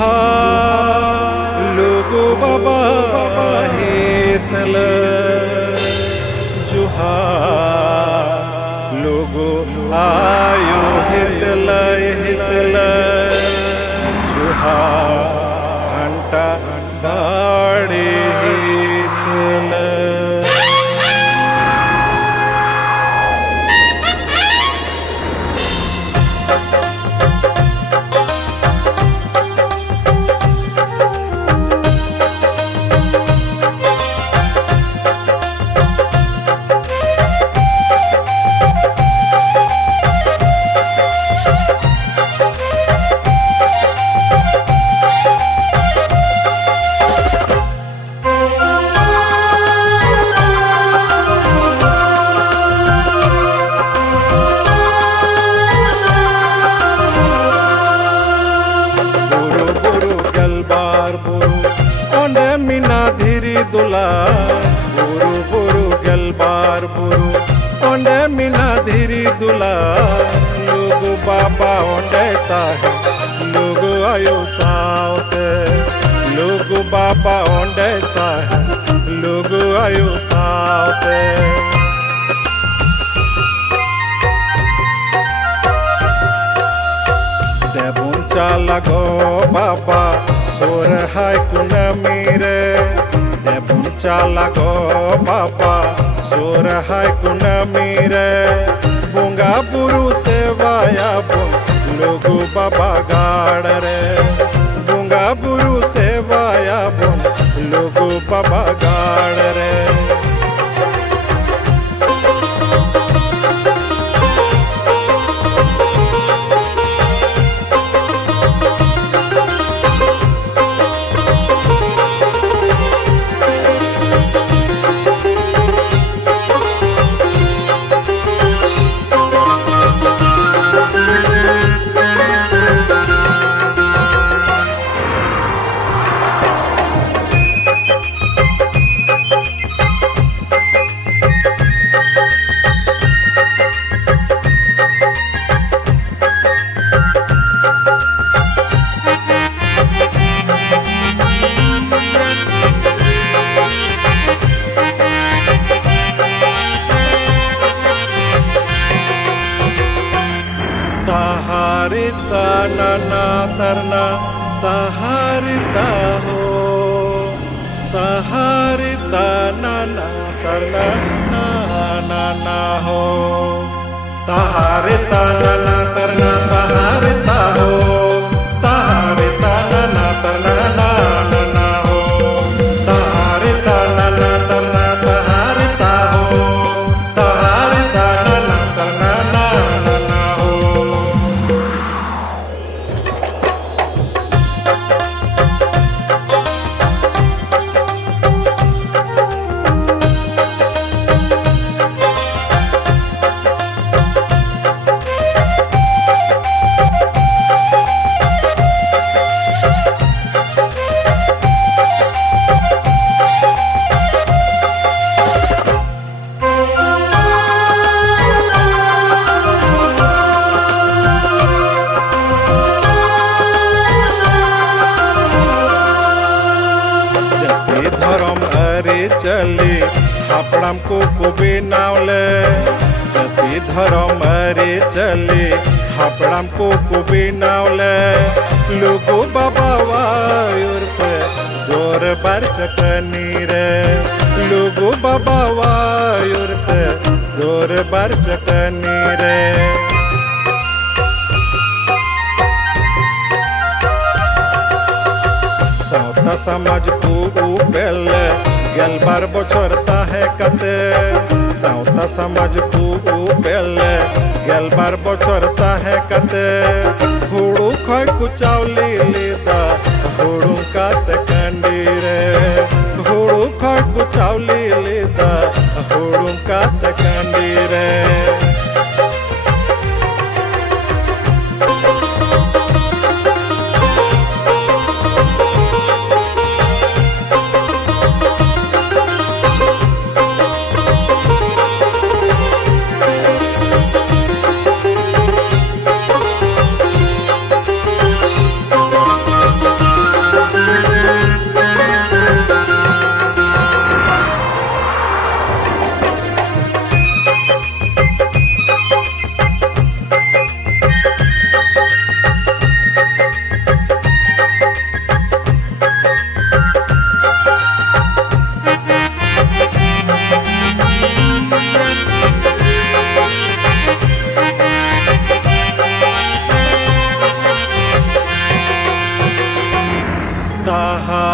जुहार लोगो बाबा हेतल जुहार लोगो आयो हेतल हेतल जुहार घंटा बाड़े हेतल। दुला बुरु बुरु गलबार बुरु ओंडे मिना धीरी दुला लोगो बाबा ओंडे ताहे लोगो आयो सावते लोगो बाबा ओंडे ताहे लोगो आयो सावते। देबुन चाला गो बाबा सोरहाय कुनमी रे देबुन चाला गो बाबा सोरहाय कुनमी रे बोंगा बुरु सेवाया बुन लोगो बाबा गाड़ रे बोंगा बुरु सेवाया बुन लोगो बाबा गाड़ रे। ताहारिता नाना तरना ताहारिता हो ताहारिता नाना तरना नाना हो ताहारिता नाना तरना ताहारिता हो ताहारिता नाना तरना नाना हो ताहारिता नाना तरना ताहारिता हो ताहारिता नाना तरना नाना हो। धर्म अरे चले हापड़ाम को कुबे नावले जति धर्म अरे चले हापड़ाम को कुबे नावले लोगो बाबा वायुर पे जोर बार चकनी रे लोगो बाबा वायुर पे जोर बार चकनी रे। सावता समाज को उपेल गलबार बचर ताहे कते सावता समाज को उपेल गलबार बचर ताहे कते हुड़ू खय कुचावली लेदा हुड़ू काते कंडी रे हुड़ू खय कुचावली लेदा हुड़ू काते कंडी रे।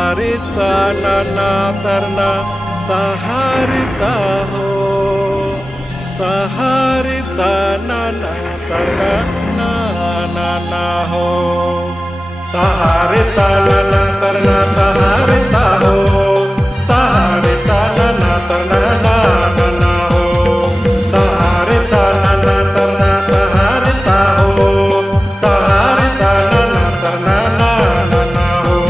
ताहारिता नाना तरना ताहारिता हो ताहारिता नाना तरना नाना हो ताहारिता नाना तरना ताहारिता हो ताहारिता नाना तरना नाना हो ताहारिता नाना तरना ताहारिता हो ताहारिता नाना तरना नाना हो।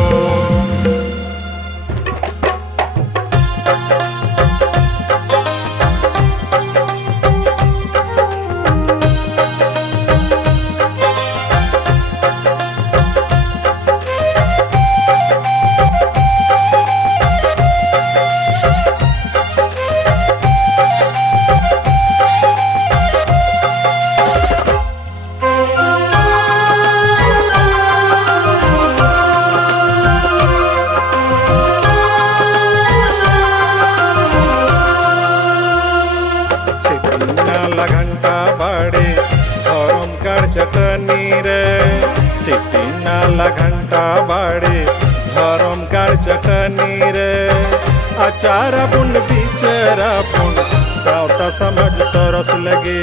घंटा बाड़े धरम कार चटनी रे सिटी नाला घंटा बाड़े धरम कार चटनी रे आचार बुन बिचरा बुन सावता समझ सरस लगे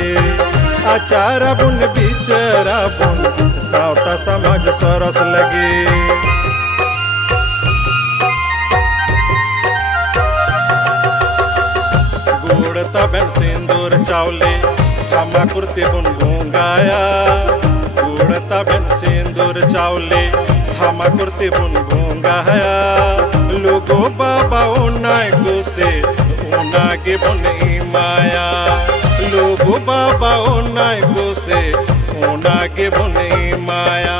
आचार बुन बिचरा बुन सावता समझ सरस लगे। तबन सिंदूर चावले थामा कुर्ती बुन घूंगाया गुड़ तबन सिंदूर चावले थामा कुर्ती बुन घूंगाया लोगो बाबा उनाय गुसे उना के बुन माया लोगो बाबा उनाय गुसे उना के बुन माया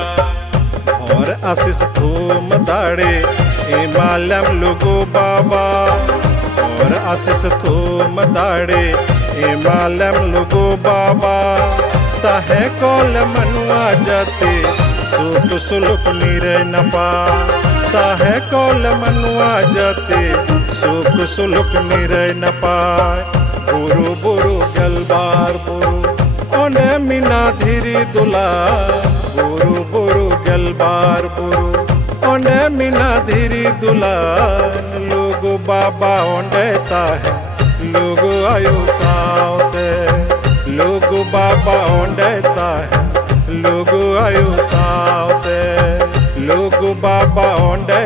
और आशीष थूम दाड़े मालम लोगो बाबा और आशीष थूम दाड़े मालम लोगो बाबा ताहे कौल मनुआ जाते सुख सुलुक निरे नपा ताहे कौल मनुआ जाते सुख सुलुक निरे नपा बुरु बुरु गलबार बुरु ओने मीना धीरी दुला बुरु बुरु गलबार बुरु ओंडे मीना धीरी दुलान लोगो बाबा ओंडे ताहे लोगो आयो सावते लोगो बाबा ओंडे ताहे लोगो आयो सावते लोगो बाबा ओंडे